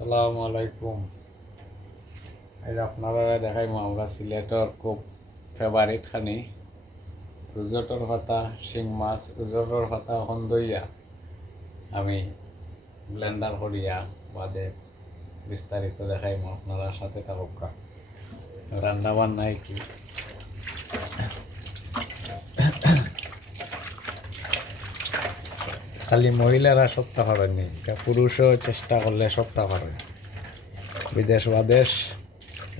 আসসালামু আলাইকুম। আজ আপনারা দেখাইম, আমরা সিলেটর খুব ফেভারিট খানি। রিজোর্টর কথা, শিং মাছ রিজোর্টর কথা সন্দইয়া আমি ব্লেন্ডার করিয়া বাদে বিস্তারিত দেখাইম, আপনারা সাথে থাকুক। রান্না বান্নাই কি? খালি মহিলারা সপ্তাহ পারেননি পুরুষও চেষ্টা করলে সপ্তাহ পারে। বিদেশ বাদেশ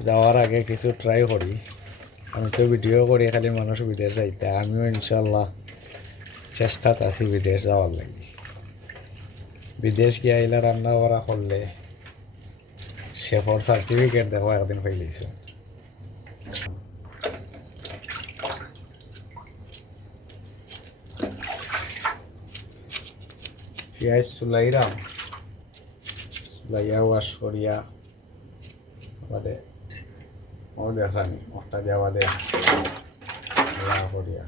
যাওয়ার আগে কিছু ট্রাই করি। আমি তো ভিডিও করি, খালি মানুষ বিদেশ যাইতে। আমিও ইনশাল্লাহ চেষ্টাত আছি বিদেশ যাওয়ার লাগি। বিদেশ গিয়ে আইলে রান্না করা করলে শেফর সার্টিফিকেট দেখো একদিন পাইলিছো পেঁয়াজ চুলাইরাম চুলাইয়া ওয়াশ করিয়া বাদে ও দেখানি মশলা দেওয়া বাদে করিয়া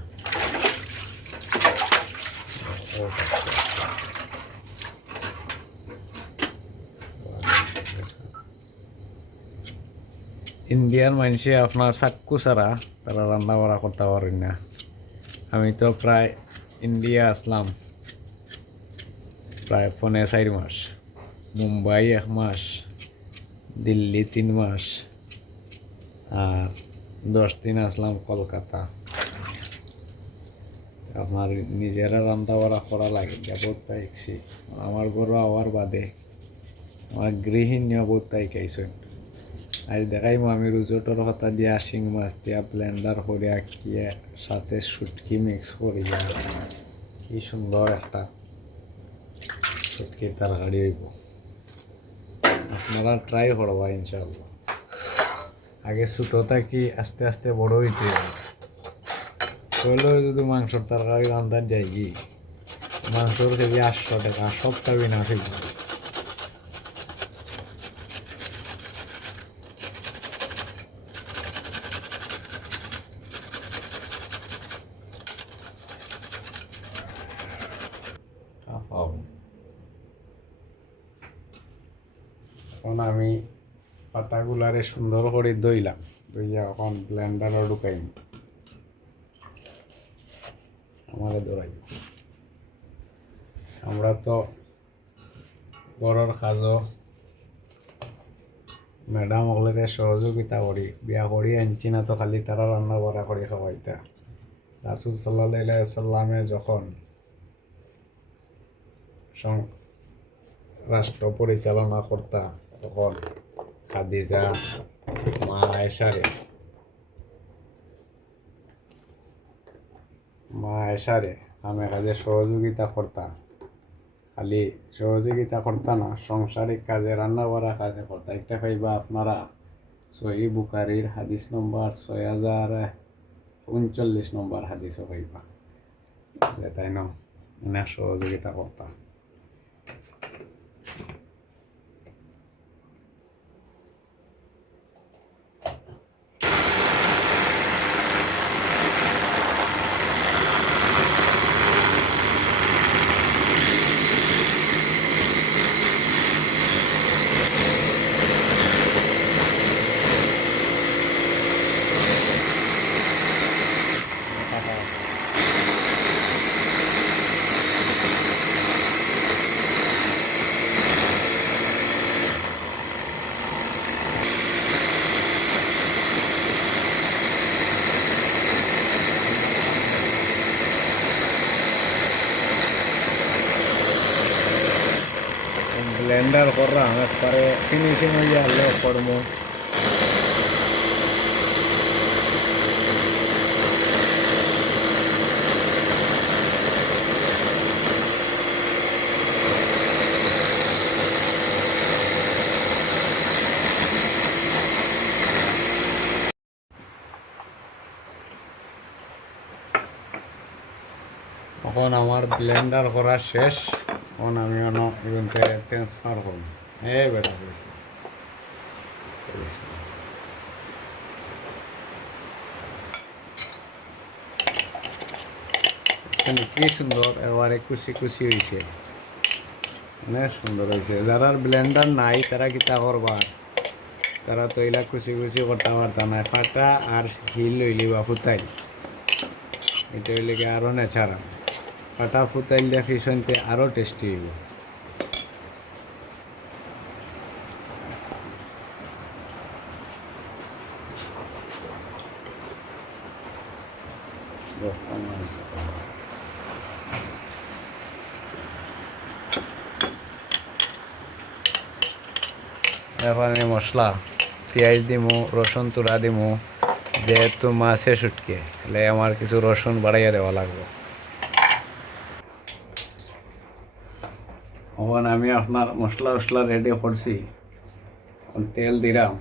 ইন্ডিয়ান মানুষে আপনার চাক্কু ছাড়া তারা রান্না বাড়া করতে পারেন না আমি তো প্রায় ইন্ডিয়া আসলাম প্রায় পনেরো চার মাস। মুম্বাই এক মাস, দিল্লি তিন মাস, আর দশ দিন আসলাম কলকাতা। আপনার নিজেরা রান্না বাড়া করা লাগে বহুত তাইছি আমার ঘরও আওয়ার বাদে। আমার গৃহিণীও বহুত তাই খাইছেন আজ দেখাইমো আমি রুজোটর কথা দিয়া শিং মাছ দিয়া ব্লেন্ডার করিয়া কিয়ে সাথে শুটকি মিক্স করিয়া। কি সুন্দর একটা সত্যি তাড়াতাড়ি হইব আপনারা ট্রাই করবা ইনশাল্লাহ আগে ছোটো থাকি আস্তে আস্তে বড় হইতে হইলেও যদি মাংসর তরকারি রান্ধার যাই, মাংসর কেজি আটশো টাকা সব বিনা খাইব এখন আমি পাতাগুলারে সুন্দর করে দইলাম দইয়া এখন ব্লেন্ডারও ঢুকাইম। আমারে দৌড়াই আমরা তো ঘরের কাজও ম্যাডাম ওগুলোকে সহযোগিতা করি, বিয়া করি, আনছি না তো খালি তারা রান্না বাড়া করে খাওয়াইতা। রাসুল সাল্লাহ সাল্লামে যখন রাষ্ট্র পরিচালনা কর্তা তখন খাদিজা, মা আয়সারে মা আয়সারে আমি কাজে সহযোগিতা করতা। খালি সহযোগিতা করতা না, সংসারিক কাজে রান্না বাড়া কাজে করতা। একটা পাইবা আপনারা সহি বুকারির হাদিস নম্বর ছয় হাজার উনচল্লিশ নম্বর হাদিসও পাইবা। তাই ন সহযোগিতা করতা। ব্লেন্ডার করলাম একবারে ফিনিশিং হয়ে গেলে কর্ম এখন আমার ব্লেন্ডার করা শেষ। এখন আমি অন ইভেন্টে ট্রান্সফার করব। এ বেটা করেছি কি সুন্দর এবারে কুচি কুচি হয়েছে অনেক সুন্দর হয়েছে যারা ব্লেন্ডার নাই, তারা কিতা করবা? তারা তো এগুলা কুচি কুচি করতে পারতাম না। ফাটা আর হিল লইলি বা ফুতাইল। এটা হইলে কি আরও ফুতাইল দিয়ে ফিশনতে আরও টেস্টি হইব মশলা, পেঁয়াজ দিমু, রসুন তুরা দিমু, যেহেতু মাছে শুটকে তাহলে আমার কিছু রসুন বাড়াইয়া দেওয়া লাগবে। এখন আমি আপনার মশলা টসলা রেডি করছি। তেল দিলাম।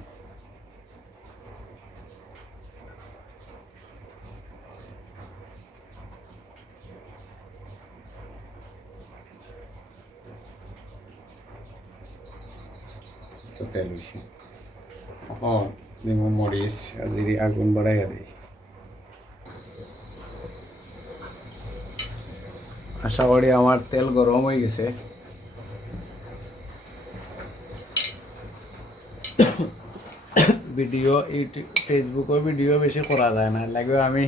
আগুন বাড়াইয়া আশা করি আমার তেল গরম হয়ে গেছে। ভিডিও ইউটিউব ফেসবুকও ভিডিও বেশি করা যায় না। লাগে আমি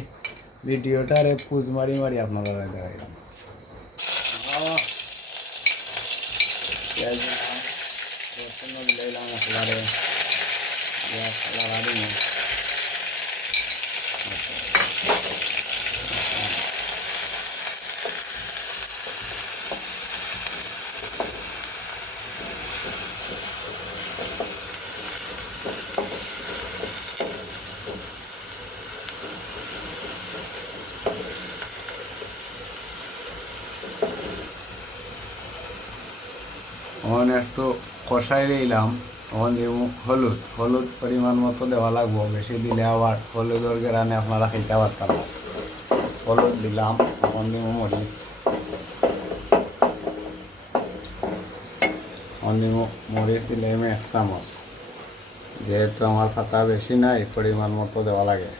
ভিডিওটারে পুজ মারি মারি আপনারা দেখাইলাম রসুন না এখন একটু কষাই দিলাম তখন দিব হলুদ। হলুদ পরিমাণ মতো দেওয়া লাগবো। বেশি দিলে আবার হলুদের গেরানে আপনারা খেতে পারতাম। হলুদ দিলাম। তখন দিব মরিচ। মরিচ দিলে আমি এক চামচ। যেহেতু আমার পাতা বেশি নাই, পরিমাণ মতো দেওয়া লাগে।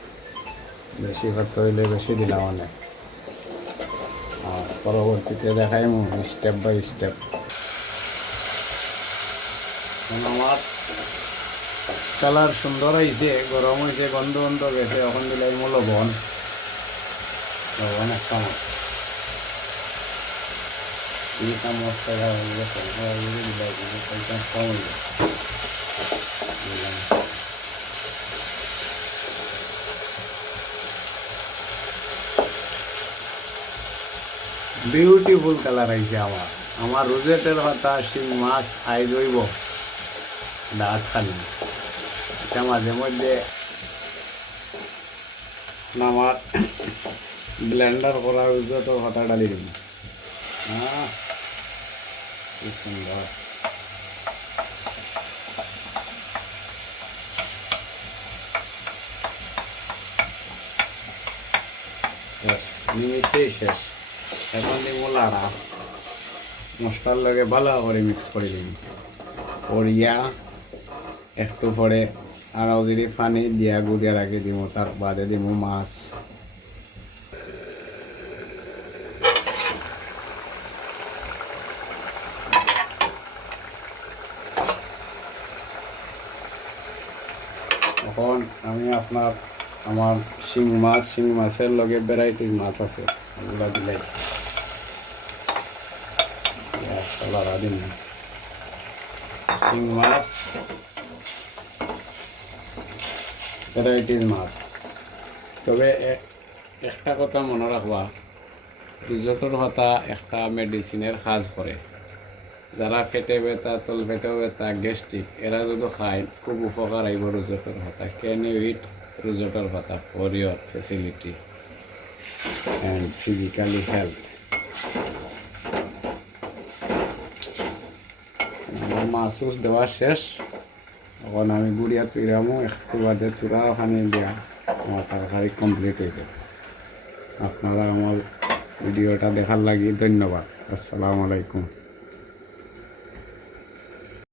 বেশি পাতা হইলে বেশি দিলাম অনেক। আর পরবর্তীতে দেখাই স্টেপ বাই স্টেপ আমার কালার সুন্দর হয়েছে গরম হয়েছে গন্ধ গন্ধ গেছে এখন দিলাই মূল হইল দিলাম। বিউটিফুল কালার আইছে আমার। আমার রোজেটের হতা শিং মাছ আই রইব। দাঁত খালি এটা মাঝে মধ্যে আমার ব্লেন্ডার করা রোজেটের হতা ডালি দিব। হ্যাঁ কি সুন্দর। নিমিশেই শেষ। এখন দিব লাড়া। মশলার লগে ভালো করে মিক্স করে দিন করিয়া একটু পরে আরও যদি পানি দিয়া গুড়িয়া রাখি দিব তার বাদে দিব মাছ। এখন আমি আপনার, আমার শিং মাছ, শিং মাছের লগে ভ্যারাইটির মাছ আছে, ওগুলা দিলাই। শিং মাছ ভ্যারাইটির মাছ তবে একটা কথা মনে রাখবা রিজোর্টের কথা একটা মেডিসিনের কাজ করে। যারা পেটে ব্যথা তল পেটে ব্যথা গ্যাস্ট্রিক এরা যদি খায়, খুব উপকার আইব রিজোর্টের কথা ক্যান ইউ ইট রিজোর্টের কথা for your facility and physically health মাসুস দেওয়া শেষ। এখন আমি গুড়িয়া তুইরামো একটু বাদে তুরা ওখানে দেওয়া আমার তাড়াতাড়ি কমপ্লিট হয়ে যাবে আপনারা আমার ভিডিওটা দেখার লাগি ধন্যবাদ আসসালামু আলাইকুম